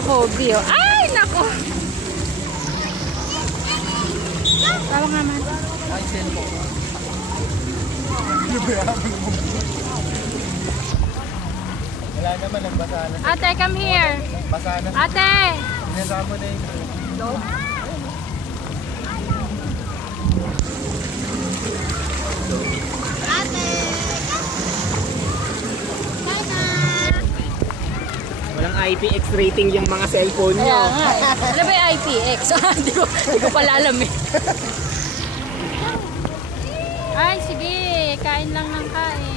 Kobe. Ay, nako. Tawa nga man. Ay, cellphone. Wala naman, nagbasa na. Ate, come here. Basa na. Ate. Sinasama na yun. Hello? Walang IPX rating yung mga cellphone nyo. Kaya nga eh. Ano ba yung IPX? Hindi ko pala alam eh. Ay, sige. Kain lang ng kain.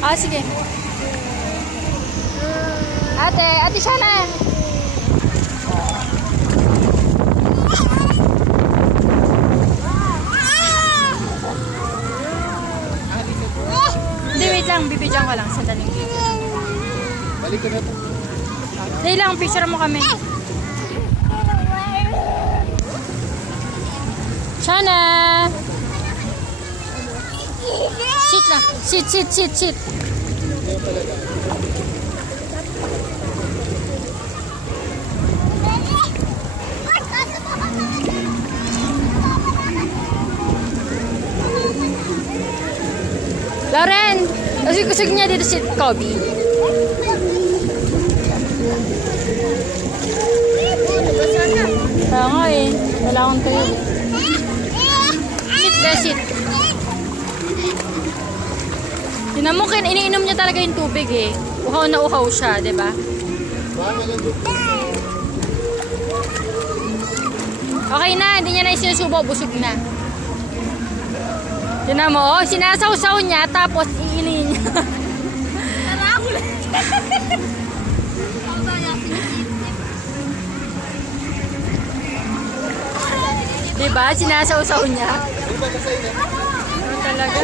Ah, sige. Ate Shana. Hindi, wait lang. Bibidyan ko lang. Sandali. Balik ko na ito. Dahil lang, picture mo kami. Shana! Sit lang. Sit. Lauren! Kusog niya dito si Kobe. Kaya nga eh. Wala akong tayo. Sit. Tinan mo, iniinom niya talaga yung tubig eh. Uhaw na uhaw siya, di ba? Okay na, hindi niya na isinusubo, busog na. Tinan mo, oh, sinasawsaw niya, tapos iinin niya. Diba? Sinasawsaw niya. Ano talaga?